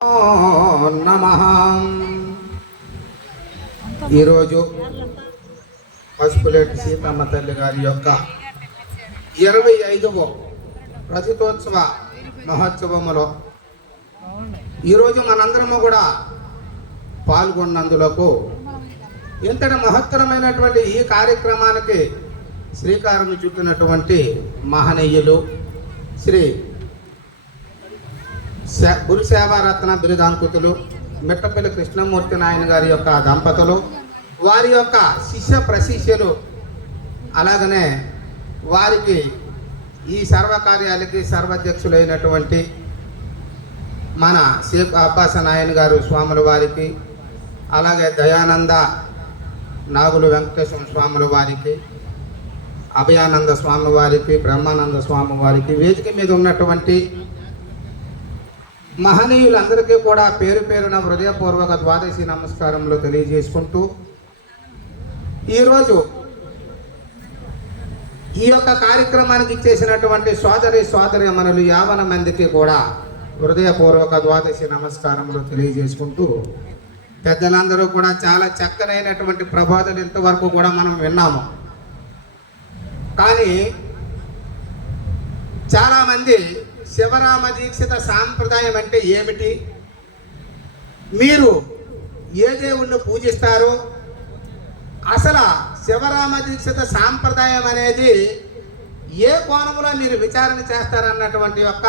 నమ. ఈరోజు పసుపులేటి సీతమ్మ తల్లి గారి యొక్క ఇరవై ఐదవ రజతోత్సవ మహోత్సవములో ఈరోజు మనందరము కూడా పాల్గొన్నందులకు ఇంతటి మహత్తరమైనటువంటి ఈ కార్యక్రమానికి శ్రీకారం చుట్టినటువంటి మహనీయులు శ్రీ గురు సేవారత్న బిరుదాంకుతులు మిట్టపల్లి కృష్ణమూర్తి నాయన గారి యొక్క దంపతులు వారి యొక్క శిష్య ప్రశిష్యులు అలాగనే వారికి ఈ సర్వకార్యాలకి సర్వాధ్యక్షులైనటువంటి మన షేక్ అబ్బాస నాయన్ గారు స్వాముల వారికి అలాగే దయానంద నాగులు వెంకటేశ్వర స్వాముల వారికి అభయానంద స్వామి వారికి బ్రహ్మానంద స్వామి వారికి వేదిక మీద ఉన్నటువంటి మహనీయులందరికీ కూడా పేరు పేరున హృదయపూర్వక ద్వాదశి నమస్కారములు తెలియజేసుకుంటూ ఈరోజు ఈ యొక్క కార్యక్రమానికి ఇచ్చేసినటువంటి సోదరి సోదరి మనలు యావన మందికి కూడా హృదయపూర్వక ద్వాదశి నమస్కారములు తెలియజేసుకుంటూ పెద్దలందరూ కూడా చాలా చక్కనైనటువంటి ప్రబోధనలు ఇంతవరకు కూడా మనం విన్నాము. కానీ చాలామంది శివరామ దీక్షిత సాంప్రదాయం అంటే ఏమిటి? మీరు ఏ దేవుణ్ణి పూజిస్తారు? అసలు శివరామ దీక్షిత సాంప్రదాయం అనేది ఏ కోణంలో మీరు విచారణ చేస్తారన్నటువంటి యొక్క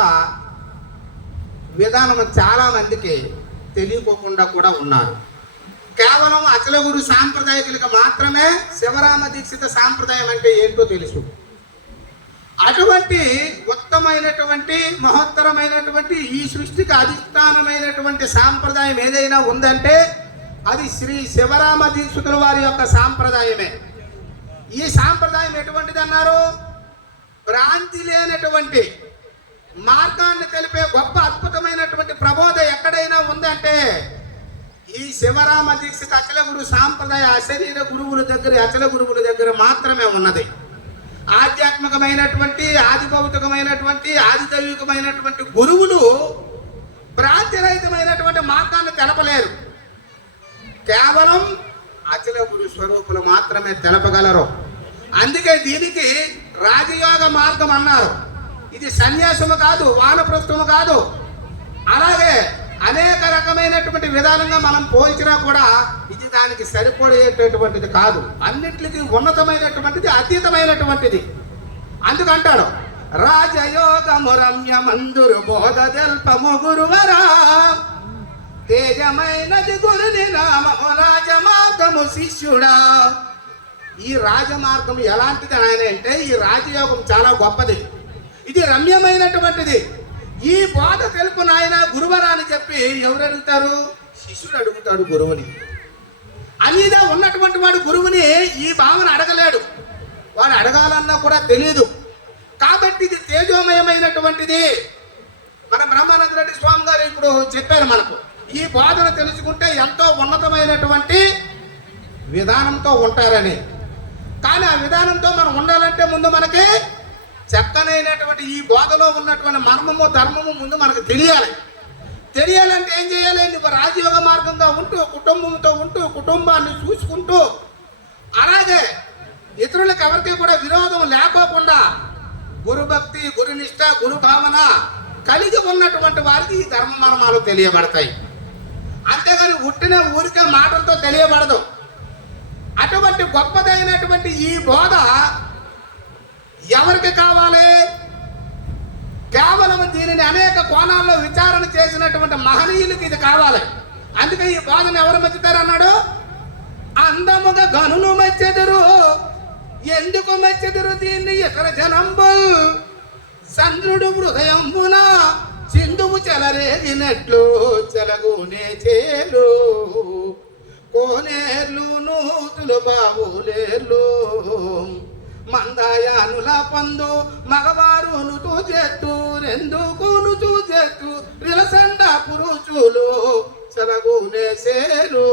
విధానం చాలా మందికి తెలియకోకుండా కూడా ఉన్నారు. కేవలం అచలగురు సాంప్రదాయకులకు మాత్రమే శివరామ దీక్షిత సాంప్రదాయం అంటే ఏంటో తెలుసు. అటువంటి ఉత్తమైనటువంటి మహత్తరమైనటువంటి ఈ సృష్టికి అధిష్టానమైనటువంటి సాంప్రదాయం ఏదైనా ఉందంటే అది శ్రీ శివరామ దీక్షితుల వారి యొక్క సాంప్రదాయమే. ఈ సాంప్రదాయం ఎటువంటిది అన్నారు భ్రాంతి లేనటువంటి మార్గాన్ని తెలిపే గొప్ప అద్భుతమైనటువంటి ప్రబోధ ఎక్కడైనా ఉందంటే ఈ శివరామ దీక్షిత అచల గురు సాంప్రదాయ అశరీర గురువుల దగ్గర అచల గురువుల దగ్గర మాత్రమే ఉన్నది. ఆధ్యాత్మికమైనటువంటి ఆది భౌతికమైనటువంటి ఆది దైవికమైనటువంటి గురువులు భ్రాంతిరహితమైనటువంటి మార్గాన్ని తెలపలేరు. కేవలం అచల గురు స్వరూపులు మాత్రమే తెలపగలరు. అందుకే దీనికి రాజయోగ మార్గం అన్నారు. ఇది సన్యాసము కాదు వానప్రస్థము కాదు. అలాగే అనేక రకమైనటువంటి విధానంగా మనం పోల్చినా కూడా ఇది దానికి సరిపడేటటువంటిది కాదు. అన్నిటికీ ఉన్నతమైనటువంటిది అతీతమైనటువంటిది. అందుకంటాడు రాజయోగము రమ్యమందురు బోధ తెల్పము గురువరా. తేజమైనది గురుని నామము రాజమార్గము శిష్యుడా. ఈ రాజమార్గం ఎలాంటిది ఆయన అంటే ఈ రాజయోగం చాలా గొప్పది. ఇది రమ్యమైనటువంటిది. ఈ బోధ తెలుపు నాయన గురువరా అని చెప్పి ఎవరు అడుగుతారు శిష్యుడు అడుగుతాడు గురువుని. అనిదా ఉన్నటువంటి వాడు గురువుని ఈ భావన అడగలేడు. వాడు అడగాలన్నా కూడా తెలియదు కాబట్టి ఇది తేజోమయమైనటువంటిది. మన బ్రహ్మానంద రెడ్డి స్వామి గారు ఇప్పుడు చెప్పారు మనకు. ఈ బాధను తెలుసుకుంటే ఎంతో ఉన్నతమైనటువంటి విధానంతో ఉంటారని. కానీ ఆ విధానంతో మనం ఉండాలంటే ముందు మనకి చక్కనైనటువంటి ఈ బోధలో ఉన్నటువంటి మర్మము ధర్మము ముందు మనకు తెలియాలి. తెలియాలంటే ఏం చేయాలి? నువ్వు రాజయోగ మార్గంగా ఉంటూ కుటుంబంతో ఉంటూ కుటుంబాన్ని చూసుకుంటూ అలాగే ఇతరులకు ఎవరికి కూడా విరోధం లేకోకుండా గురుభక్తి గురునిష్ట గురు భావన కలిగి ఉన్నటువంటి వారికి ఈ ధర్మ మర్మాలు తెలియబడతాయి. అంతేగాని ఉట్టిన ఊరికే మాటలతో తెలియబడదు. అటువంటి గొప్పదైనటువంటి ఈ బోధ ఎవరికి కావాలి? కేవలం దీనిని అనేక కోణాల్లో విచారణ చేసినటువంటి మహనీయులకి ఇది కావాలి. అందుకే ఈ బోధన ఎవరు మెచ్చుతారు అన్నాడు? అందముగా గనులు మెచ్చెదురు. ఎందుకు మెచ్చెదురు దీన్ని? ఇతర జనంబుల్? చంద్రుడు హృదయంబున సింధువు చెలరేగినట్లు చెలగునే చేలు. కోనేర్లు నూతులు బాబులేర్లు. మందాయానుల పందు మగవారును చూచెట్టు రెందుకును చూచెట్టు రిలసండ పురుచులు సరగునేసేరు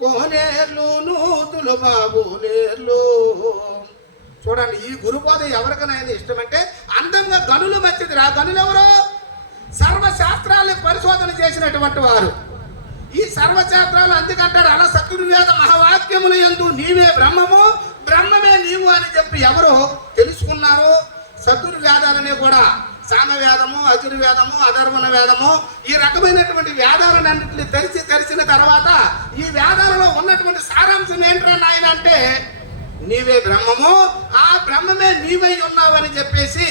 కోనేర్లు నూతులు బాబులేర్లు చూడండి ఈ గురుబోధ ఎవరికైనా ఇష్టమంటే అందంగా గనులు మధ్యది రా గనులు ఎవరు సర్వశాస్త్రాల్ని పరిశోధన చేసినటువంటి వారు. ఈ సర్వశాస్త్రాలు అందుకంటాడు అలా సతుర్వేద మహావాక్యములు ఎందు నీవే బ్రహ్మము బ్రహ్మమే నీవు అని చెప్పి ఎవరు తెలుసుకున్నారు చతుర్వేదాలని కూడా సామవేదము అజుర్వేదము అధర్వణ వేదము ఈ రకమైనటువంటి వేదాలన్నింటిని తెరిచి తెరిచిన తర్వాత ఈ వేదాలలో ఉన్నటువంటి సారాంశం ఏంట్రా నాయన అంటే నీవే బ్రహ్మము ఆ బ్రహ్మమే నీవై ఉన్నావని చెప్పేసి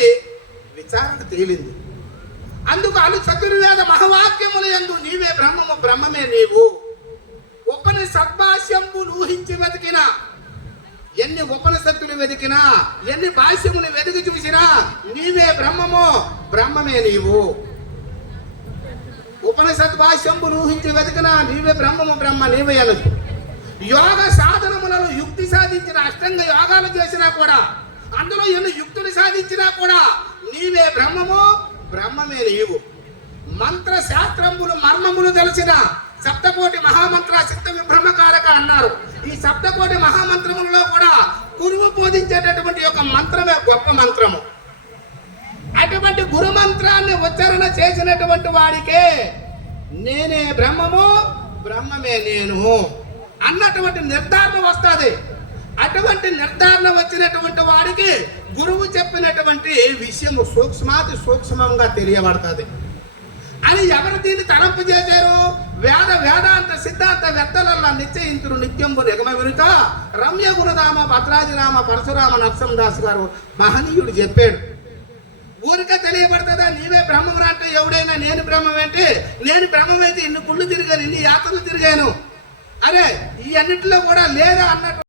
విచారణ తేలింది. అందుకు అను చతుర్వేద మహవాక్యముల ఎందు నీవే బ్రహ్మము బ్రహ్మమే నీవు. ఉపని సద్భాష్యంపు ఊహించి వెతికిన ఎన్ని ఉపనిషత్తులు వెతికినా ఎన్ని భాష్యములు వెతికి చూసినా నీవే బ్రహ్మము బ్రహ్మమే నీవు. ఉపనిషత్ భాష్యంబులు ఊహించి వెతికినా నీవే బ్రహ్మము బ్రహ్మ నీవే అనదు యోగ సాధనములను యుక్తి సాధించిన అష్టంగ యోగాలు చేసినా కూడా అందులో ఎన్ని యుక్తులు సాధించినా కూడా నీవే బ్రహ్మము బ్రహ్మమే నీవు. మంత్ర శాస్త్రములు మర్మములు తెలిసిన సప్తకోటి మహామంత్ర సిద్ధ విభ్రమకారక అన్నారు. ఈ సప్తకోటి మహామంత్రములలో కూడా గురువు బోధించేటటువంటి యొక్క మంత్రమే గొప్ప మంత్రము. అటువంటి గురు మంత్రాన్ని ఉచ్చారణ చేసినటువంటి వాడికే నేనే బ్రహ్మము బ్రహ్మమే నేను అన్నటువంటి నిర్ధారణ వస్తుంది. అటువంటి నిర్ధారణ వచ్చినటువంటి వాడికి గురువు చెప్పినటువంటి విషయము సూక్ష్మాతి సూక్ష్మంగా తెలియబడుతుంది. అని ఎవరు దీన్ని తలంపు చేశారు? వేద వేదాంత సిద్ధాంత వెత్తలల్లా నిశ్చయించురు నిత్యంబు నిగమ వినుక. రమ్య గురురామ భద్రాజిరామ పరశురామ నరసం దాస్ గారు మహనీయుడు చెప్పాడు. ఊరికే తెలియబడుతుందా నీవే బ్రహ్మం అంటే ఎవడైనా నేను బ్రహ్మం అంటే నేను బ్రహ్మం అయితే ఇన్ని కుళ్ళు తిరిగాను ఇన్ని యాత్రలు తిరిగాను. అరే ఈ అన్నింటిలో కూడా లేదా అన్నట్టు